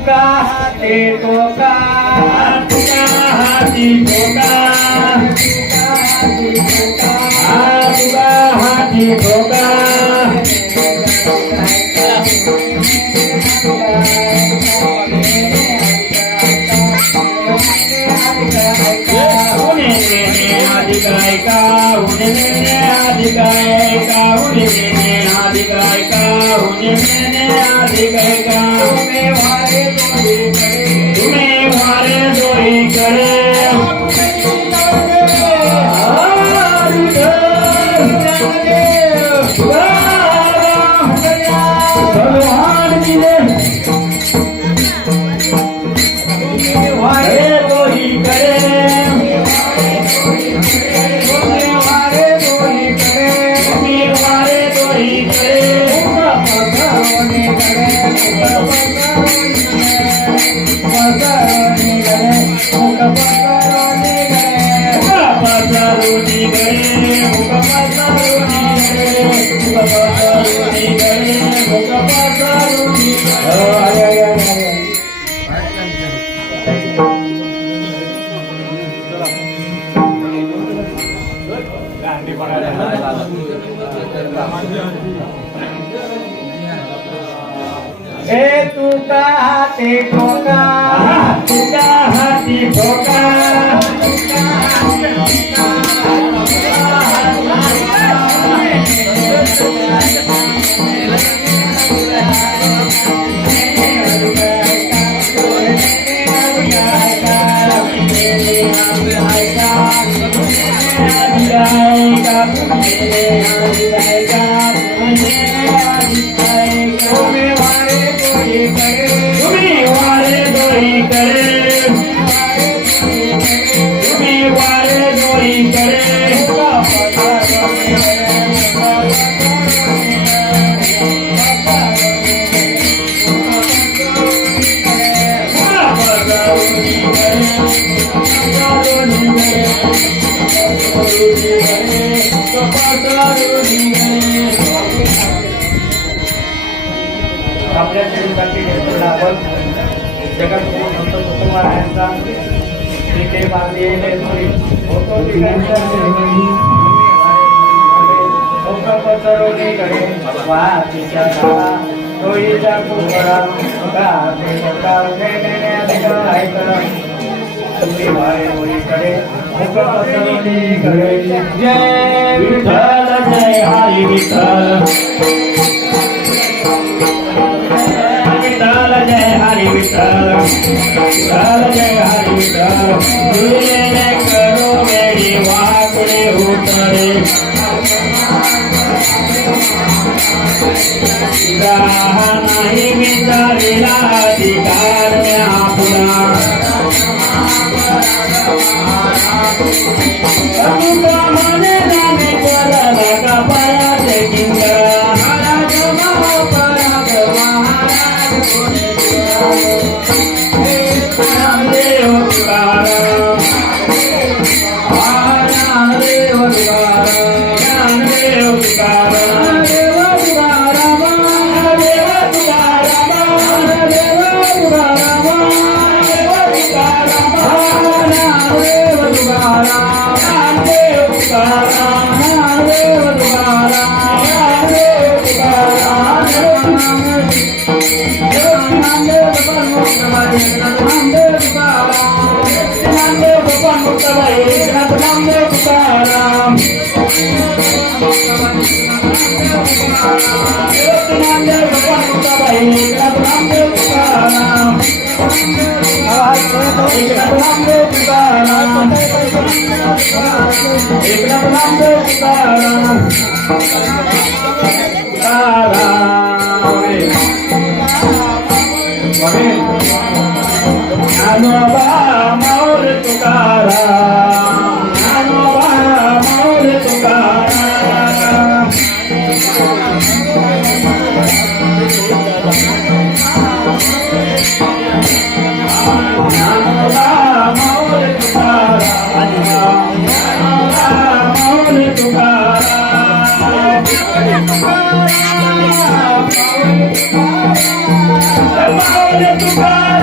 तुका हाती टोका तुका हाती टोका तुका हाती टोका अधिकायका उन्हें अधिकायका उन्हें अधिकायका उन्हें अधिकायका तुम्हें वारे दोही करे भगवान जी ने वारे दोही करे तुका हाती ठोका तुका हाती ठोका आपल्या शरीराची आपण जगद्गुरु संत तुकोबारायांचा तिथे बांधलेले होतो पसरवणीकडे वाहतीच्या झाला टोळीच्या कुंभरा तुम्ही वारे होळीकडे मुख पसरवणीकडे जय विठ्ठल जय हरी विठ्ठल जय हरि विठ्ठल विठ्ठल जय हरि विठ्ठल जय करो मेरी वाकुळे उतरे नाही विचारिला अधिकार में आपुरा मने नामे चला लगा पाया से किंगरा महाराज महाराज नामदेव तुकाराम नामदेव तुकाराम नामदेव तुकाराम Tukaram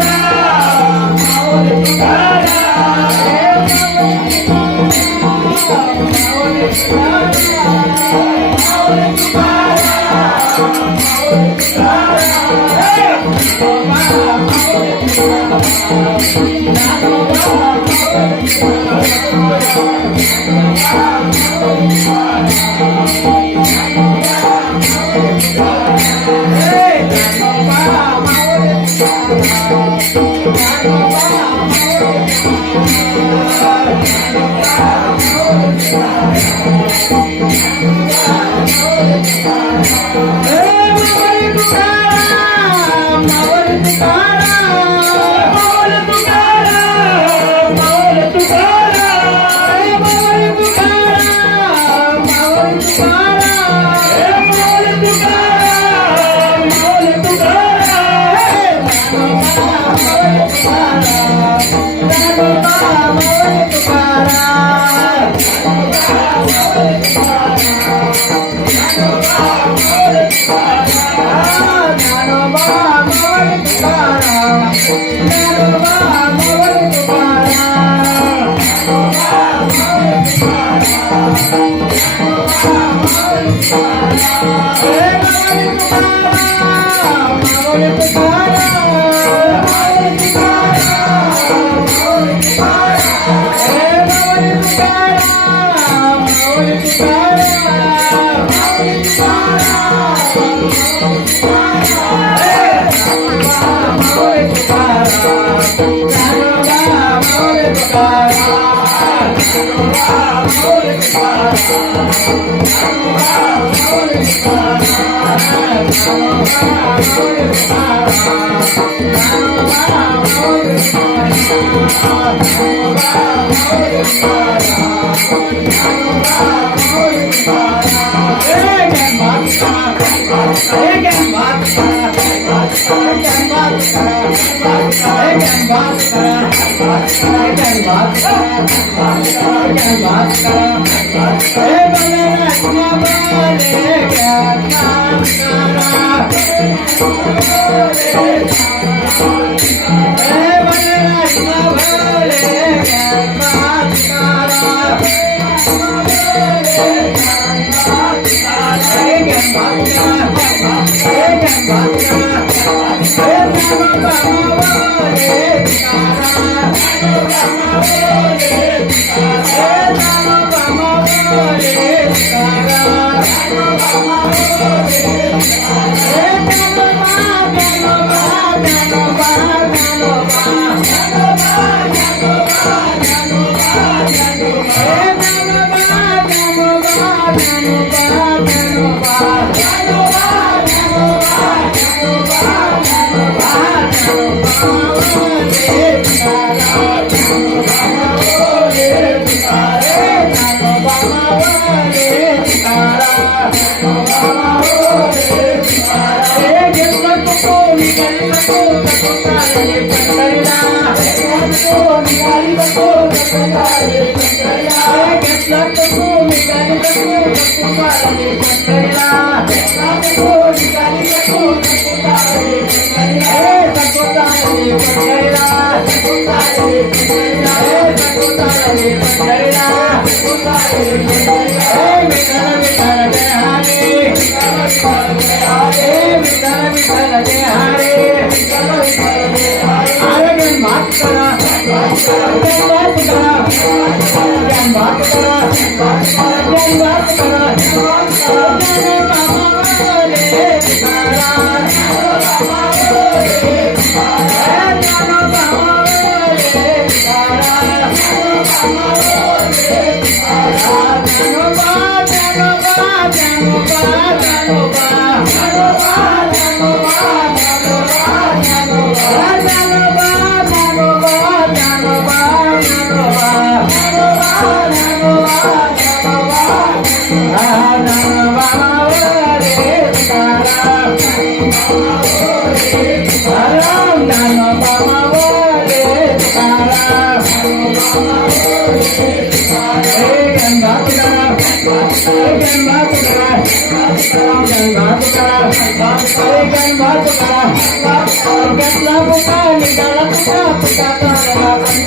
Ganti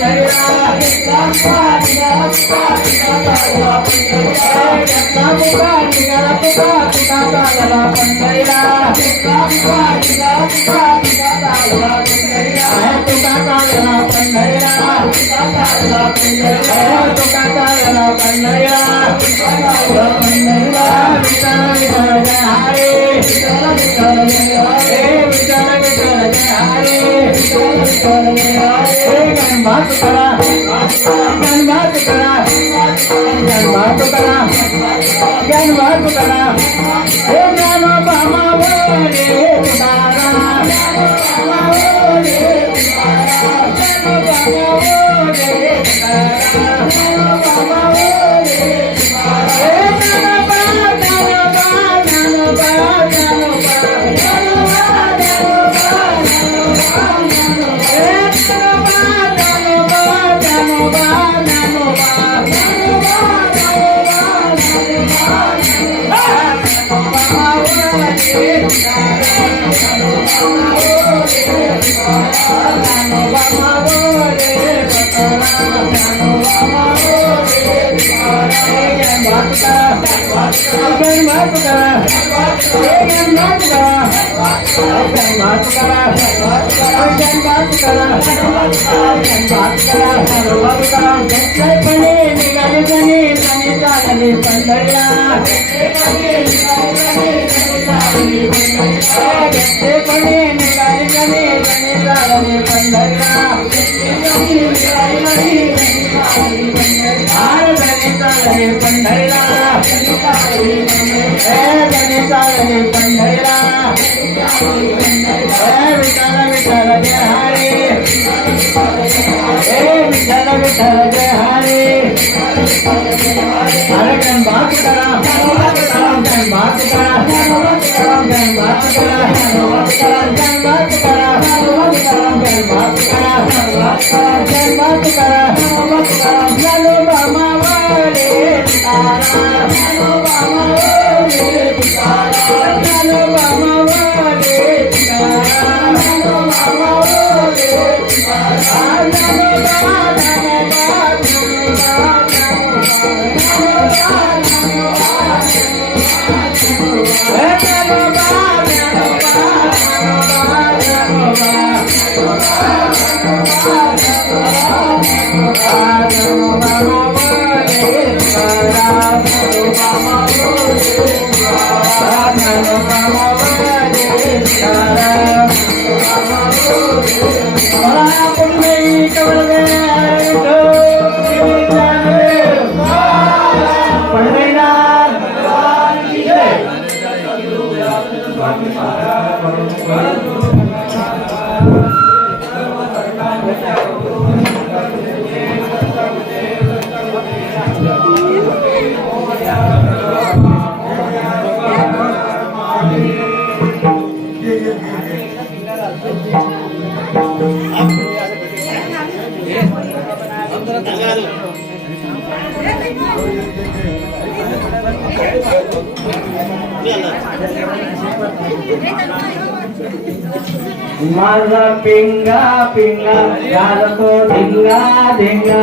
माझा पिंगा पिंगा घालतो धिंगा धिंगा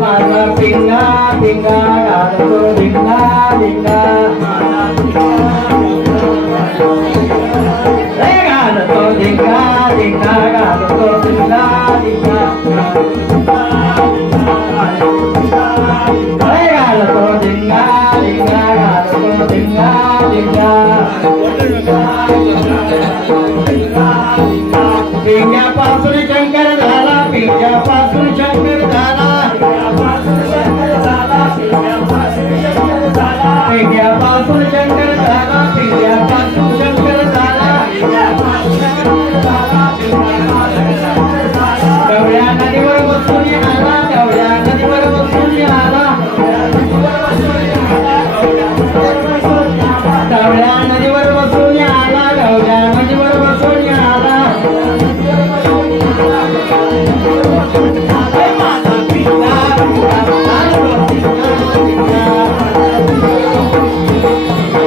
माझा पिंगा पिंगा घालतो धिंगा धिंगा घालतो धिंगा धिंगा घालतो धिंगा धिंगा घालतो धिंगा धिंगा घालतो धिंगा पिंग्यापासून शंकर झाला पिंग्यापासून शंकर झाला पिंग्यापासून शंकर झाला पिंग्यापासून शंकर झाला गवळ्या नदीवर बसून आला गवळ्या नदीवर बसून आला गवळ्या नदीवर बसून आला गवळ्या नदीवर बसून आला माझा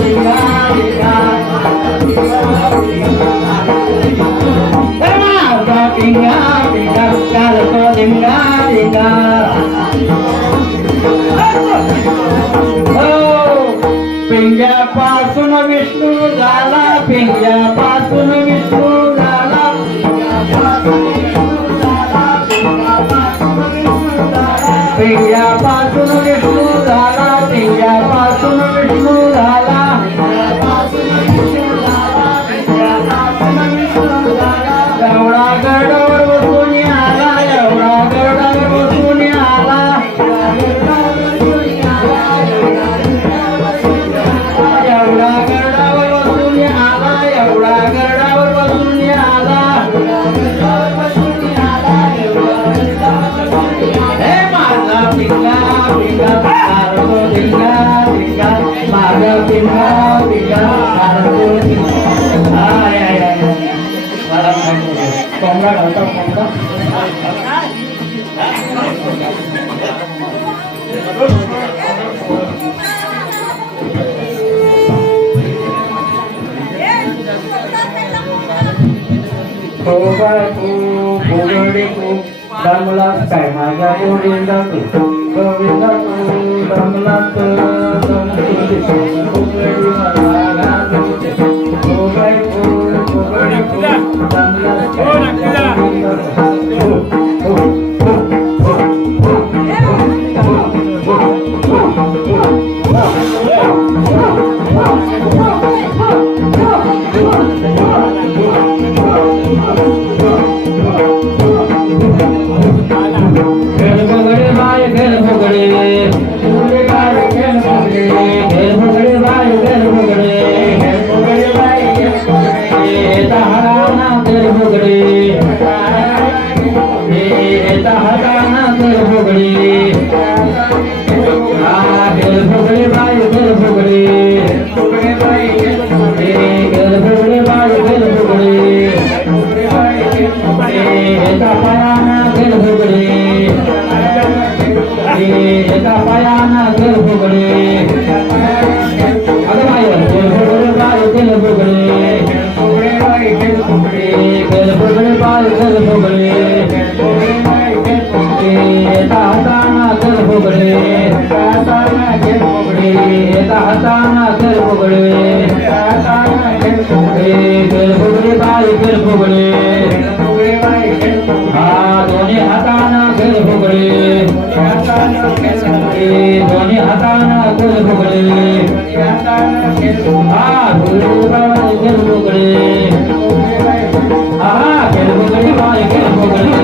धिंगा धिंगा माझा धिंगा धिंगा घालतो धिंगा धिंगा पिंग्यापासून विष्णू झाला पिंग्यापासून विष्णू झाला पिंग्यापासून विष्णू झाला पिंग्यापासून विष्णू झाला एवढा गडावर बसून आला एवढा गडावर बसून आला एवढा गडावर बसून आला एवढा गडावर बसून आला हे माझा पिंगा पिंगा मारतो धिंगा धिंगा माझा पिंगा पिंगा मारतो धिंगा आय आय आय मला कोंबडा घालता कोंबडा हो बाय हो भोगडे हो दमलात काय माझ्या गोविंदा तू गोविंदा तू दमलात दमते भोगडी मला घालते हो बाय हो भोगडे हो दमलात काय माझ्या गोविंदा तू हो Ah,